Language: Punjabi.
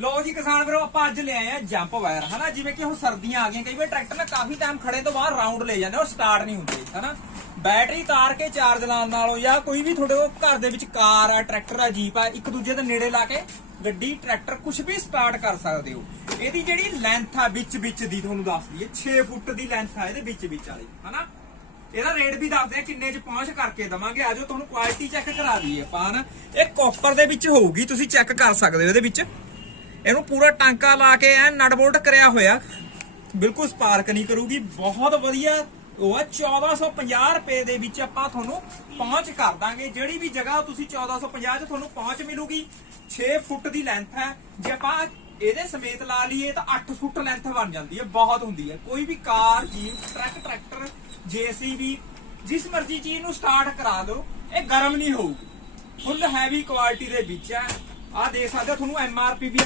ਲੋ ਜੀ ਕਿਸਾਨ ਵੀਰੋ, ਆਪਾਂ ਅੱਜ ਲੈ ਆਏ ਆ ਜੰਪ ਵਾਇਰ ਹਨਾ? ਜਿਵੇਂ ਕਿ ਹੁਣ ਸਰਦੀਆਂ ਆ ਗਈਆਂ, ਕਈ ਵਾਰ ਟਰੈਕਟਰ ਨਾ ਕਾਫੀ ਟਾਈਮ ਖੜੇ ਤੋਂ ਬਾਅਦ ਰਾਉਂਡ ਲੈ ਜਾਂਦੇ ਉਹ ਸਟਾਰਟ ਨਹੀਂ ਹੁੰਦੇ, ਹਨਾ? ਬੈਟਰੀ ਤਾਰ ਕੇ ਚਾਰਜ ਲਾਉਣ ਨਾਲੋਂ ਜਾਂ ਕੋਈ ਵੀ ਤੁਹਾਡੇ ਕੋਲ ਘਰ ਦੇ ਵਿੱਚ ਕਾਰ ਆ, ਟਰੈਕਟਰ ਆ ਜੀਪ ਆ, ਇੱਕ ਦੂਜੇ ਦੇ ਨੇੜੇ ਲਾ ਕੇ ਗੱਡੀ, ਟਰੈਕਟਰ ਕੁਝ ਵੀ ਸਟਾਰਟ ਕਰ ਸਕਦੇ ਹੋ। ਇਹਦੀ ਜਿਹੜੀ ਲੈਂਥ ਆ ਵਿੱਚ ਵਿੱਚ ਦੀ ਤੁਹਾਨੂੰ ਦੱਸ ਦਈਏ 6 ਫੁੱਟ ਦੀ ਲੈਂਥ ਆ ਇਹਦੇ ਵਿੱਚ ਵਿੱਚ ਵਾਲੀ, ਹਨਾ? ਇਹਦਾ ਰੇਟ ਵੀ ਦੱਸਦੇ ਆ ਕਿੰਨੇ ਚ ਪਹੁੰਚ ਕਰਕੇ ਦਵਾਂਗੇ। ਆਜੋ, ਤੁਹਾਨੂੰ ਕੁਆਲਿਟੀ ਚੈੱਕ ਕਰਾ ਦਈਏ ਆਪਾਂ ਇਹ ਕਾਪਰ ਦੇ ਵਿੱਚ ਹੋਊਗੀ, ਤੁਸੀਂ ਚੈੱਕ ਕਰ ਸਕਦੇ ਹੋ ਇਹਦੇ ਵਿੱਚ। ਇਹਨੂੰ ਪੂਰਾ ਟਾਂਕਾ ਲਾ ਕੇ ਐ ਨਟ ਬੋਲਟ ਕਰਿਆ ਹੋਇਆ। ਬਿਲਕੁਲ ਸਪਾਰਕ ਨਹੀਂ ਕਰੂਗੀ। ਬਹੁਤ ਵਧੀਆ। ਉਹ ਆ 1450 ਰੁਪਏ ਦੇ ਵਿੱਚ ਆਪਾਂ ਤੁਹਾਨੂੰ ਪਹੁੰਚ ਕਰ ਦਾਂਗੇ। ਜਿਹੜੀ ਵੀ ਜਗ੍ਹਾ ਤੁਸੀਂ 1450 ਚ ਤੁਹਾਨੂੰ ਪਹੁੰਚ ਮਿਲੂਗੀ 6 ਫੁੱਟ ਦੀ ਲੈਂਥ ਹੈ। ਜੇ ਆਪਾਂ ਇਹਦੇ ਸਮੇਤ ਲਾ ਲਈਏ ਤਾਂ 8 ਫੁੱਟ ਲੈਂਥ ਬਣ ਜਾਂਦੀ ਹੈ। ਬਹੁਤ ਹੁੰਦੀ ਹੈ। ਕੋਈ ਵੀ car, jeep, truck, tractor, JCB, ਜਿਸ ਮਰਜ਼ੀ ਚੀਜ਼ ਨੂੰ ਸਟਾਰਟ ਕਰਾ ਦਿਓ ਇਹ ਗਰਮ ਨਹੀਂ ਹੋਊਗੀ। ਫੁੱਲ ਹੈਵੀ ਕੁਆਲਿਟੀ ਦੇ ਵਿੱਚ ਹੈ। ਆਹ ਦੇਖ ਸਕਦੇ ਹੋ, ਤੁਹਾਨੂੰ ਐਮਆਰਪੀ ਵੀ